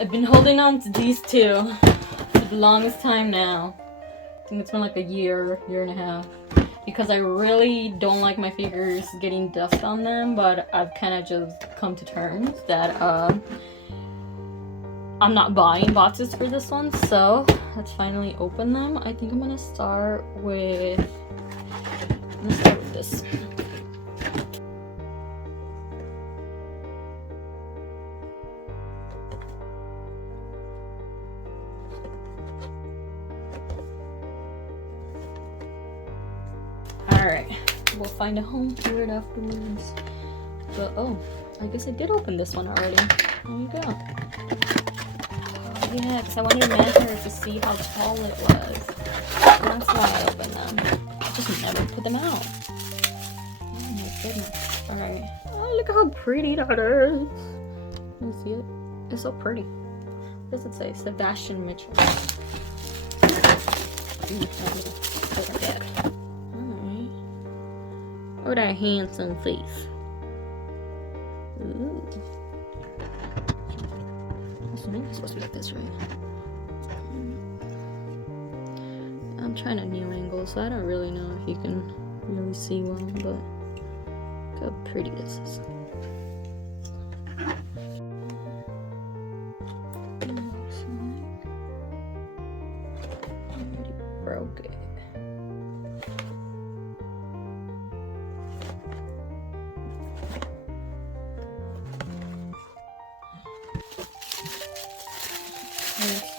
I've been holding on to these two for the longest time now. I think it's been like a year and a half. Because I really don't like my figures getting dust on them, but I've kind of just come to terms that I'm not buying boxes for this one. So let's finally open them. I think I'm gonna start with this. Alright, we'll find a home for it afterwards. But oh, I guess I did open this one already. There you go. Oh, yeah, because I wanted to measure to see how tall it was. And that's why I opened them. I just never put them out. Oh my goodness. Alright. Oh, look at how pretty that is. Can you see it? It's so pretty. What does it say? Sebastián Mitchell. Oh, that handsome face. Ooh. This one is supposed to be like this, right? I'm trying a new angle, so I don't really know if you can really see well, but look how pretty this is. I already broke it.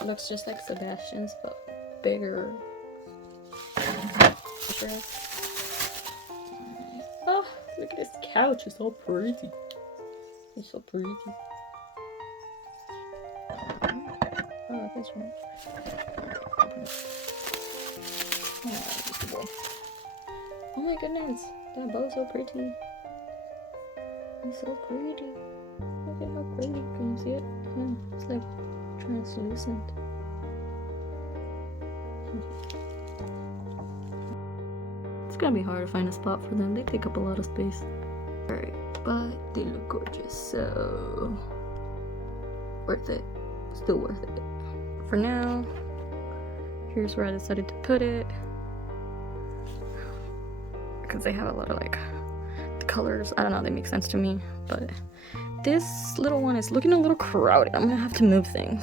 It looks just like Sebastián's, but bigger. Oh, look at this couch. It's so pretty. It's so pretty. Oh, this one. Oh my goodness. That bow's so pretty. It's so pretty. Look at how pretty. Can you see it? Yeah, it's like translucent. It's gonna be hard to find a spot for them. They take up a lot of space. Alright, but they look gorgeous, so worth it. Still worth it. For now, here's where I decided to put it. Because they have a lot of like the colors. I don't know, they make sense to me, but this little one is looking a little crowded. I'm gonna have to move things.